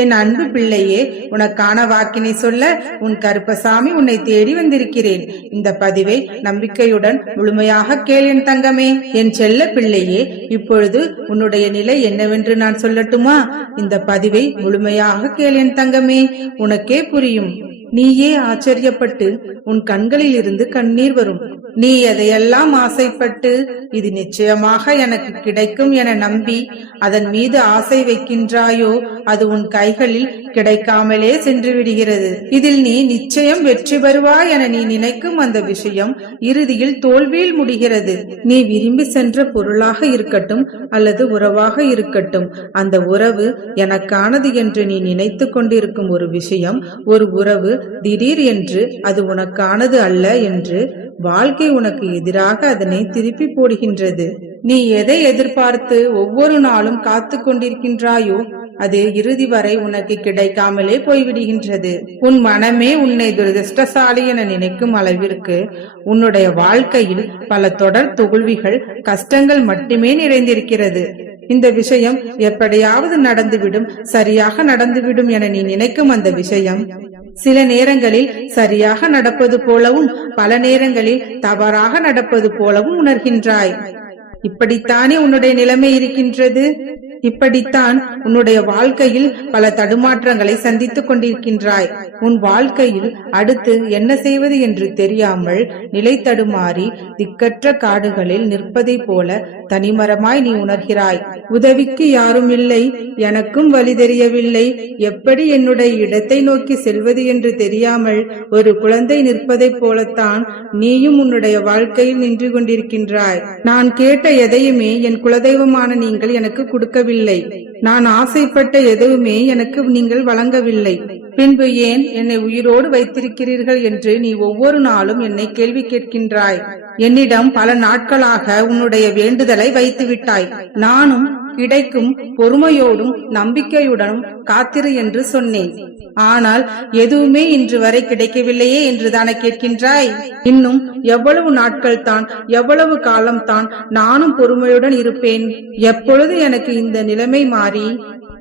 என் அன்பு பிள்ளையே உனக்கான வாக்கினை சொல்ல உன் கருப்பசாமி உன்னை தேடி வந்திருக்கிறேன். இந்த பதிவை நம்பிக்கையுடன் முழுமையாக கேள் என் தங்கமே. என் செல்ல பிள்ளையே இப்பொழுது உன்னுடைய நிலை என்னவென்று நான் சொல்லட்டுமா? இந்த பதிவை முழுமையாக கேள் என் தங்கமே. உனக்கே புரியும். நீயே ஆச்சரியப்பட்டு உன் கண்களில் இருந்து கண்ணீர் வரும். நீ எதையெல்லாம் ஆசைப்பட்டு இது நிச்சயமாக எனக்கு கிடைக்கும் என நம்பி அதன் மீது ஆசை வைக்கின்றாயோ அது உன் கைகளில் கிடைக்காமலே சென்று விடுகிறது. இதில் நீ நிச்சயம் வெற்றி பெறுவாய் என நீ நினைக்கும் அந்த விஷயம் இறுதியில் தோல்வியில் முடிகிறது. நீ விரும்பி சென்ற பொருளாக இருக்கட்டும் அல்லது உறவாக இருக்கட்டும் அந்த உறவு எனக்கானது என்று நீ நினைத்து கொண்டிருக்கும் ஒரு விஷயம் ஒரு உறவு திடீர் என்று அது உனக்கானது அல்ல என்று வாழ்க்கை உனக்கு எதிராக அதனை திருப்பி போடுகின்றது. நீ எதை எதிர்பார்த்து ஒவ்வொரு நாளும் காத்து கொண்டிருக்கின்றாயோ அது இறுதி வரை உனக்கு கிடைக்காமலே போய்விடுகின்றது. உன் மனமே உன்னை துரதிருஷ்டசாலி என நினைக்கும் அளவிற்கு உன்னுடைய வாழ்க்கையில் பல தொடர் தோல்விகள் கஷ்டங்கள் மட்டுமே நிறைந்திருக்கிறது. இந்த விஷயம் எப்படியாவது நடந்துவிடும் சரியாக நடந்துவிடும் என நீ நினைக்கும் அந்த விஷயம் சில நேரங்களில் சரியாக நடப்பது போலவும் பல நேரங்களில் தவறாக நடப்பது போலவும் உணர்கின்றாய். இப்படித்தானே உன்னுடைய நிலைமை இருக்கின்றது? இப்படித்தான் உன்னுடைய வாழ்க்கையில் பல தடுமாற்றங்களை சந்தித்துக் கொண்டிருக்கின்றாய். உன் வாழ்க்கையில் அடுத்து என்ன செய்வது என்று தெரியாமல் நிலை தடுமாறி திக்கற்ற காடுகளில் நிற்பதைப் போல தனிமரமாய் நீ உணர்கிறாய். உதவிக்கு யாரும் இல்லை எனக்கும் வழி தெரியவில்லை. எப்படி என்னுடைய இடத்தை நோக்கி செல்வது என்று தெரியாமல் ஒரு குழந்தை நிற்பதைப் போலத்தான் நீயும் உன்னுடைய வாழ்க்கையில் நின்று கொண்டிருக்கின்றாய். நான் கேட்ட எதையுமே என் குலதெய்வமான நீங்கள் எனக்கு கொடுக்க கொடுக்கவில்லை நான் ஆசைப்பட்ட எதுவுமே எனக்கு நீங்கள் வழங்கவில்லை. பின்பு ஏன் என்னை உயிரோடு வைத்திருக்கிறீர்கள் என்று நீ ஒவ்வொரு நாளும் என்னை கேள்வி கேட்கின்றாய். என்னிடம் பல நாட்களாக உன்னுடைய வேண்டுதலை வைத்து விட்டாய் நானும் கிடைக்கும் பொறுமையோடும் நம்பிக்கையுடனும் காத்திரு என்று சொன்னேன். ஆனால் எதுவுமே இன்று வரை கிடைக்கவில்லையே என்று தானே கேட்கின்றாய்? இன்னும் எவ்வளவு நாட்கள் தான் எவ்வளவு காலம் தான் நானும் பொறுமையுடன் இருப்பேன்? எப்பொழுது எனக்கு இந்த நிலைமை மாறி?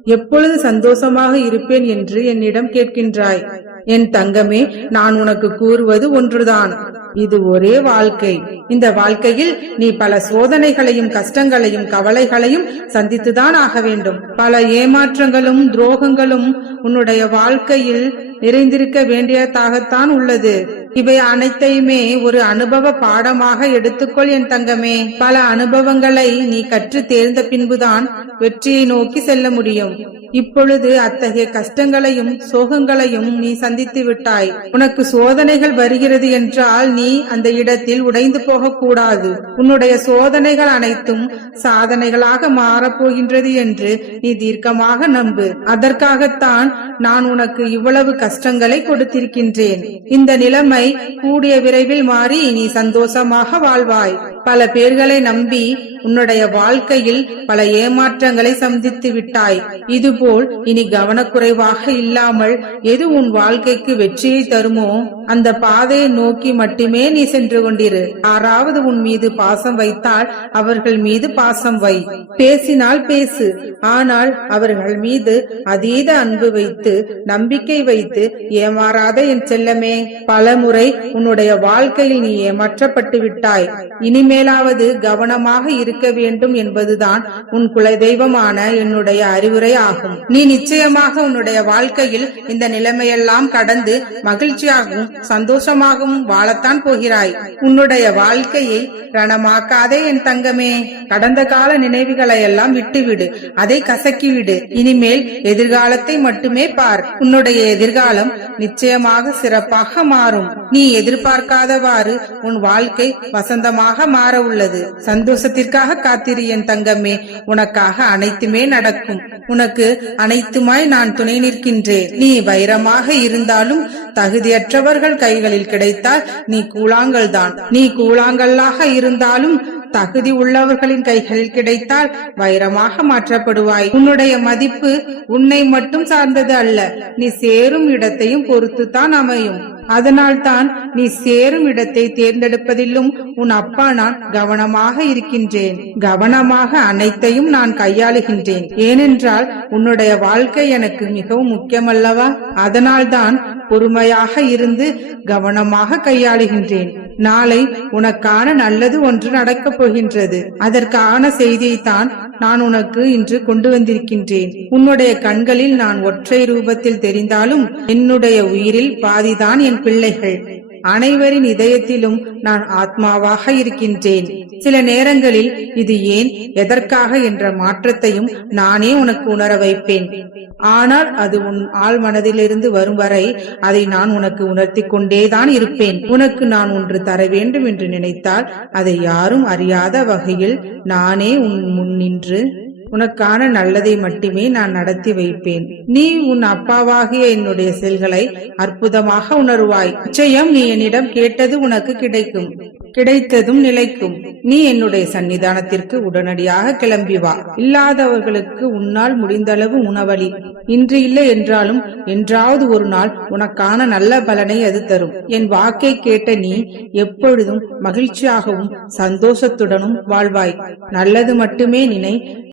எப்பொழுது சந்தோஷமாக இருப்பேன் என்று என்னிடம் கேட்கின்றாய். என் தங்கமே நான் உனக்கு கூறுவது ஒன்றுதான். இது ஒரே வாழ்க்கை. இந்த வாழ்க்கையில் நீ பல சோதனைகளையும் கஷ்டங்களையும் கவலைகளையும் சந்தித்துதான் ஆக வேண்டும். பல ஏமாற்றங்களும் துரோகங்களும் உன்னுடைய வாழ்க்கையில் நிறைந்திருக்க வேண்டியதாகத்தான் உள்ளது. இவை அனைத்தையுமே ஒரு அனுபவ பாடமாக எடுத்துக்கொள் என் தங்கமே. பல அனுபவங்களை நீ கற்று தேர்ந்த பின்புதான் வெற்றியை நோக்கி செல்ல முடியும். இப்பொழுது அத்தகைய கஷ்டங்களையும் சோகங்களையும் நீ சந்தித்து விட்டாய். உனக்கு சோதனைகள் வருகிறது என்றால் நீ அந்த இடத்தில் உடைந்து போகக்கூடாது. உன்னுடைய சோதனைகள் அனைத்தும் சாதனைகளாக மாறப்போகின்றது என்று நீ தீர்க்கமாக நம்பு. அதற்காகத்தான் நான் உனக்கு இவ்வளவு கஷ்டங்களை கொடுத்திருக்கின்றேன். இந்த நிலைமை கூடிய விரைவில் மாறி நீ சந்தோஷமாக வாழ்வாய். பல பேர்களை நம்பி உன்னுடைய வாழ்க்கையில் பல ஏமாற்றங்களை சந்தித்து விட்டாய். இது போல் இனி கவனக்குறைவாக இல்லாமல் எது உன் வாழ்க்கைக்கு வெற்றியை தருமோ அந்த பாதையை நோக்கி மட்டுமே நீ சென்று கொண்டிரு. யாராவது உன் மீது பாசம் வைத்தால் அவர்கள் மீது பாசம் வை. பேசினால் பேசு ஆனால் அவர்கள் மீது அதீத அன்பு வைத்து நம்பிக்கை வைத்து ஏமாறாத என் செல்லமே பலமுறை உன்னுடைய வாழ்க்கையில் நீ ஏமாற்றப்பட்டு விட்டாய். இனிமேலாவது கவனமாக இருக்க வேண்டும் என்பதுதான் உன் குலதெய்வமான என்னுடைய அறிவுரை ஆகும். நீ நிச்சயமாக உன்னுடைய வாழ்க்கையில் இந்த நிலைமையெல்லாம் கடந்து மகிழ்ச்சியாகவும் சந்தோஷமாகவும் வாழத்தான் போகிறாய். உன்னுடைய வாழ்க்கையை ரணமாக்காதே என் தங்கமே. கடந்த கால நினைவுகளை எல்லாம் விட்டுவிடு. அதை கசக்கிவிடு. இனிமேல் எதிர்காலத்தை மட்டுமே பார். உன்னுடைய எதிர்காலம் நிச்சயமாக சிறப்பாக மாறும். நீ எதிர்பார்க்காதவாறு உன் வாழ்க்கை வசந்தமாக மாற உள்ளது சந்தோஷத்திற்காக காத்திரு என் தங்கமே. உனக்காக அனைத்துமே நடக்கும். உனக்கு அனைத்துமாய் நான் துணை நிற்கின்றேன். நீ வைரமாக இருந்தாலும் தகுதியற்றவர்கள் கைகளில் கிடைத்தால் நீ கூழாங்கல் தான் நீ கூழாங்கல்லாக இருந்தாலும் தகுதி உள்ளவர்களின் கைகளில் கிடைத்தால் வைரமாக மாற்றப்படுவாய். உன்னுடைய மதிப்பு உன்னை மட்டும் சார்ந்தது அல்ல நீ சேரும் இடத்தையும் பொறுத்து தான் அமையும். அதனால்தான் நீ சேரும் இடத்தை தேர்ந்தெடுப்பதிலும் உன் அப்பா நான் கவனமாக இருக்கின்றேன். கவனமாக அனைத்தையும் நான் கையாளுகின்றேன். ஏனென்றால் உன்னுடைய வாழ்க்கை எனக்கு மிகவும் முக்கியமல்லவா? அதனால்தான் பொறுமையாக இருந்து கவனமாக கையாளுகின்றேன். நாளை உனக்கான நல்லது ஒன்று நடக்கப் போகின்றது. அதற்கான செய்தியைத்தான் நான் உனக்கு இன்று கொண்டு வந்திருக்கின்றேன். உன்னுடைய கண்களில் நான் ஒற்றை ரூபத்தில் தெரிந்தாலும் என்னுடைய உயிரில் பாதிதான் என் பிள்ளைகள். அனைவரின் இதயத்திலும் நான் ஆத்மாவாக இருக்கின்றேன். சில நேரங்களில் இது ஏன் எதற்காக என்ற மாற்றத்தையும் நானே உனக்கு உணர வைப்பேன். ஆனால் அது உன் ஆள் மனதிலிருந்து வரும் வரை அதை நான் உனக்கு உணர்த்தி கொண்டேதான் இருப்பேன். உனக்கு நான் ஒன்று தர வேண்டும் என்று நினைத்தால் அதை யாரும் அறியாத வகையில் நானே உன் முன் நின்று உனக்கான நல்லதை மட்டுமே நான் நடத்தி வைப்பேன். நீ உன் அப்பாவாகிய என்னுடைய செல்களை அற்புதமாக உணர்வாய். நிச்சயம் நீ என்னிடம் கேட்டது உனக்கு கிடைக்கும். கிடைத்ததும் நிலைக்கும். நீ என்னுடைய சன்னிதானத்திற்கு உடனடியாக கிளம்பி வா. இல்லாதவர்களுக்கு உன்னால் முடிந்தளவு உணவளி இன்று இல்லை என்றாலும் என்றாவது ஒரு நாள் உனக்கான நல்ல பலனை அது தரும். என் வாக்கை கேட்ட நீ எப்பொழுதும் மகிழ்ச்சியாகவும் சந்தோஷத்துடனும் வாழ்வாய். நல்லது மட்டுமே நினை